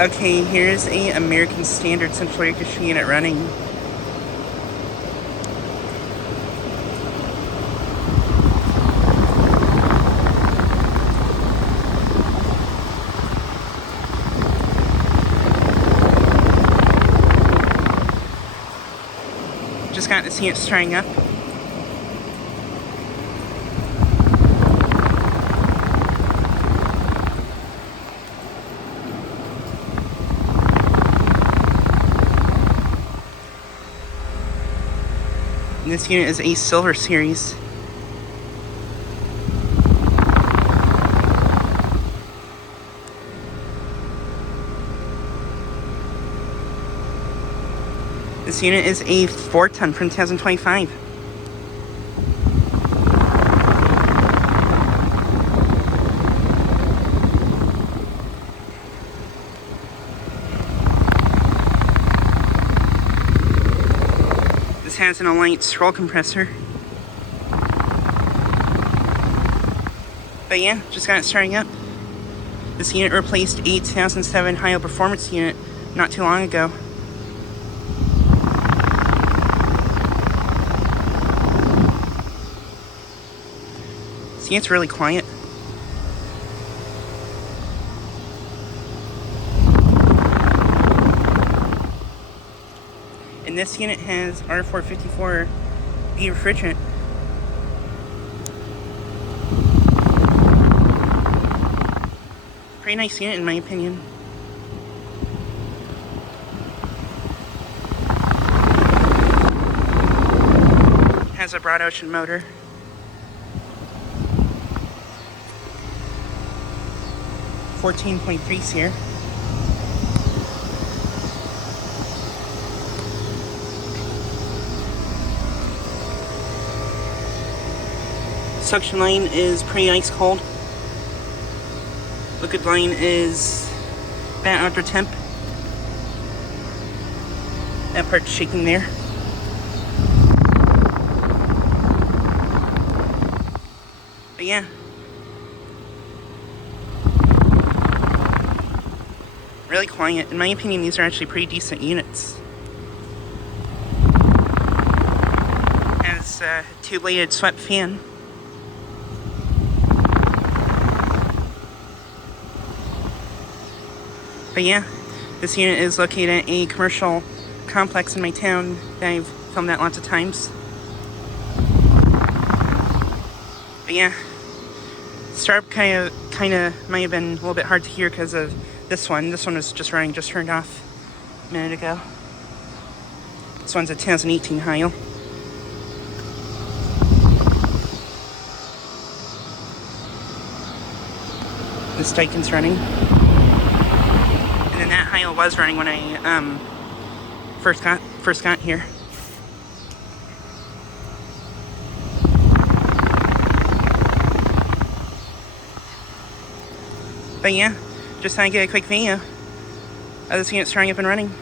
Okay, here's a American Standard central air conditioning unit running. Just got this unit starting up. And this unit is a Silver Series. This unit is a 4-ton from 2025. This has an Alliance scroll compressor. But yeah, just got it starting up. This unit replaced a 2007 Heil Performance unit not too long ago. See, it's really quiet. And this unit has R454B refrigerant. Pretty nice unit in my opinion. Has a broad ocean motor. .3 SEER. Suction line is pretty ice cold. Liquid line is about outdoor temp. That part's shaking there. But yeah. Really quiet. In my opinion, these are actually pretty decent units. Has a two-bladed swept fan. But yeah, this unit is located at a commercial complex in my town that I've filmed at lots of times. But yeah, startup kind of might have been a little bit hard to hear because of this one. This one was just running, just turned off a minute ago. This one's a 2018 Heil. This Daikin's running. And then that Heil was running when I first got here. But yeah, just thought I'd get a quick video of this unit starting up and running.